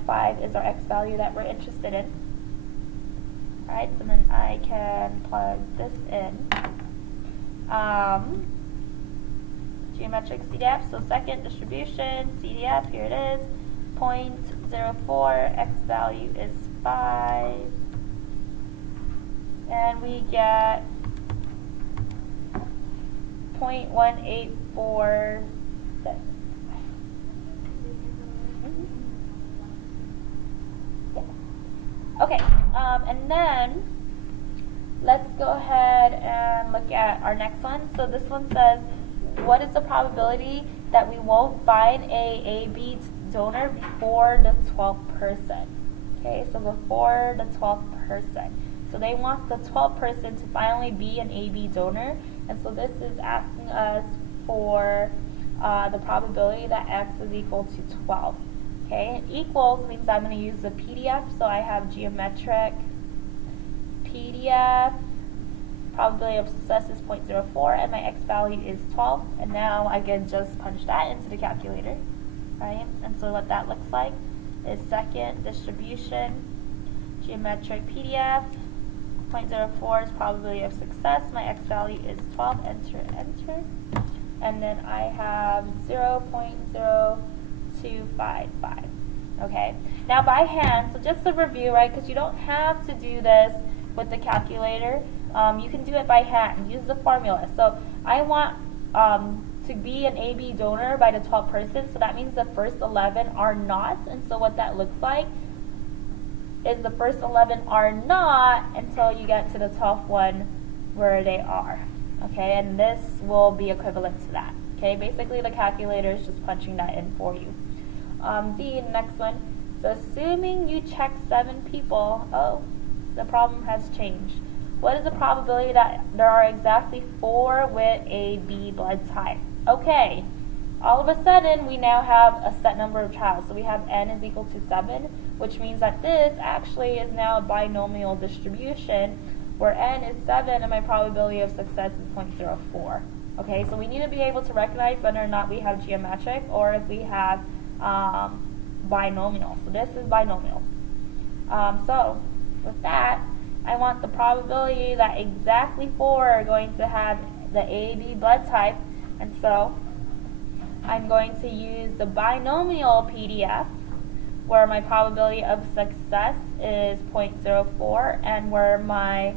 5 is our x value that we're interested in. Alright, so then I can plug this in. Geometric CDF, so second distribution, CDF, here it is, 0.04, x value is 5, and we get 0.1846. Okay, and then let's go ahead and look at our next one. So this one says, what is the probability that we won't find a AB donor before the 12th person? Okay, so before the 12th person. So they want the 12th person to finally be an AB donor, and so this is asking us for the probability that x is equal to 12. Okay, and equals means I'm going to use the PDF, so I have geometric PDF, probability of success is 0.04, and my x value is 12, and now I can just punch that into the calculator, right? And so what that looks like is second distribution, geometric PDF, 0.04 is probability of success, my x value is 12, enter, enter, and then I have 0.0255. Okay, now by hand, so just to review, right, because you don't have to do this with the calculator, you can do it by hand, use the formula. So I want to be an AB donor by the 12th person, so that means the first 11 are not, and so what that looks like is the first 11 are not until you get to the 12th one where they are. Okay, and this will be equivalent to that. Okay, basically the calculator is just punching that in for you. D, next one. So assuming you check 7 people, oh, the problem has changed. What is the probability that there are exactly 4 with a B blood type? Okay, all of a sudden we now have a set number of trials. So we have n is equal to 7, which means that this actually is now a binomial distribution where n is 7 and my probability of success is 0.04. Okay, so we need to be able to recognize whether or not we have geometric or if we have binomial. So this is binomial. So with that, I want the probability that exactly 4 are going to have the AB blood type, and so I'm going to use the binomial PDF where my probability of success is 0.04 and where my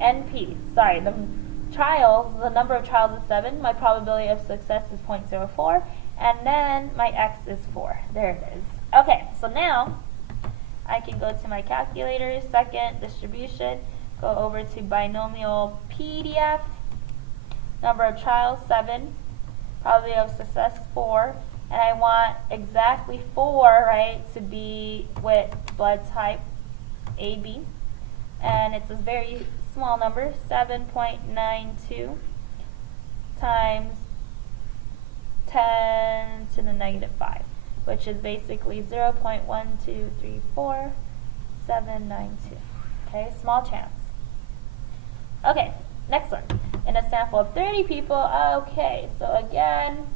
NP, sorry, the number of trials is 7, my probability of success is 0.04, and then my x is 4. There it is. Okay, so now I can go to my calculator, second distribution, go over to binomial PDF, number of trials 7, probability of success 4, and I want exactly 4, right, to be with blood type AB, and it's a very small number, 7.92 times 10 to the negative 5, which is basically 0.1234792. Okay, small chance. Okay, next one. In a sample of 30 people, okay, so again,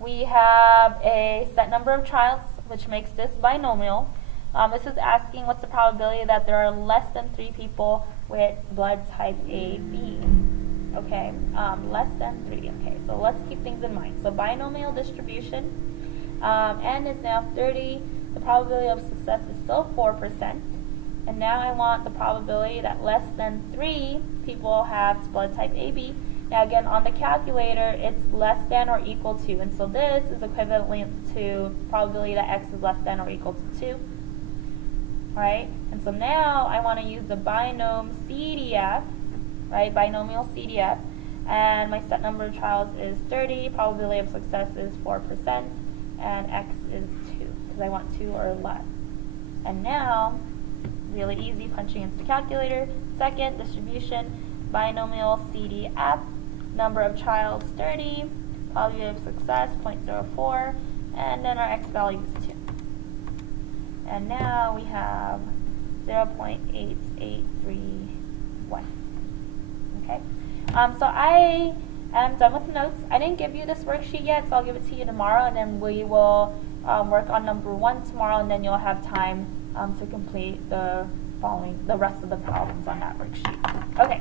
we have a set number of trials, which makes this binomial. This is asking what's the probability that there are less than 3 people with blood type AB. Okay, less than 3. Okay, so let's keep things in mind. So binomial distribution, n is now 30. The probability of success is still 4%. And now I want the probability that less than 3 people have blood type AB. Now again, on the calculator, it's less than or equal to. And so this is equivalent to probability that x is less than or equal to 2. Right? And so now I want to use the binomial CDF, right? Binomial CDF. And my set number of trials is 30. Probability of success is 4%. And x is 2, because I want 2 or less. And now, really easy, punching into the calculator. Second distribution, binomial CDF, number of trials 30, probability of success 0.04, and then our x value is 2. And now we have 0.8831. Okay, so I And I'm done with notes. I didn't give you this worksheet yet, so I'll give it to you tomorrow, and then we will work on number 1 tomorrow, and then you'll have time to complete the rest of the problems on that worksheet. Okay,